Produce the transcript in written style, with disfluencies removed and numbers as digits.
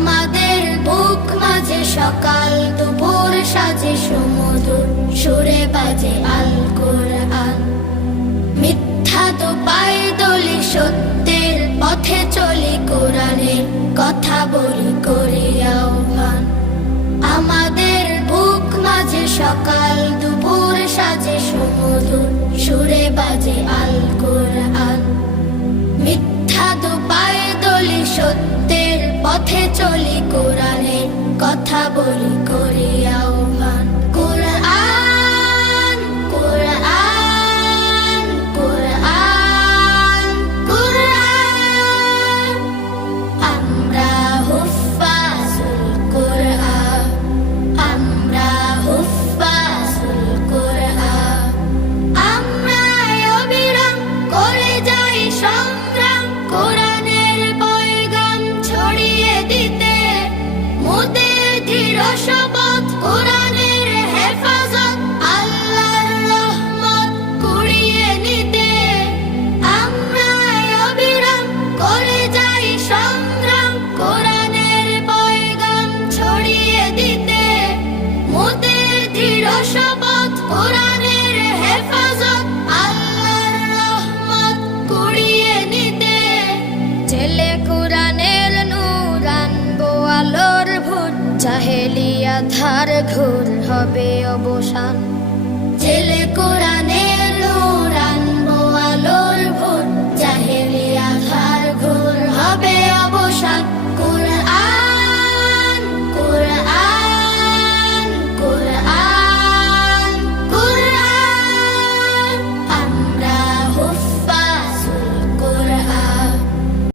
আমাদের বুক মাঝে সকাল দুপুর সাজে সুমধুর সুরে বাজে আল কোরআন। মিথ্যা তো পায়ে দলি সত্যের পথে চলি, কোরআনের কথা বলি করি আহ্বান। আমাদের বুক মাঝে সকাল দুপুর সাজে সুমধুর সুরে বাজে আল কোরআন। মিথ্যা তো পায়ে দলি সত্যের পথে চলি, কোরআনের কথা বলি করি আহ্বান। কোরআন কোরআন কোরআন কোরআন, আমরা হুফাজুল কোরআন, আমরা হুফাজুল কোরআন। আমরা অবিরাম করে যাই সংগ্রাম, কোরআনের পয়গাম ছড়িয়ে দিতে। মোদের দৃঢ় শপথ কোরআনের হেফাজত, আল্লাহর রহমত কুড়িয়ে নিতে। আমরা অবিরাম করে যাই সংগ্রাম, কোরআনের পয়গাম ছড়িয়ে দিতে। মোদের দৃঢ় শপথ কোরআনের হেফাজত, আল্লাহর রহমত কুড়িয়ে নিতে। জেলে কোরআনের নূর আনবো আলোর ভোর, জাহেলিয়া ধার ঘোর হবে অবসান। জেলে কোরআন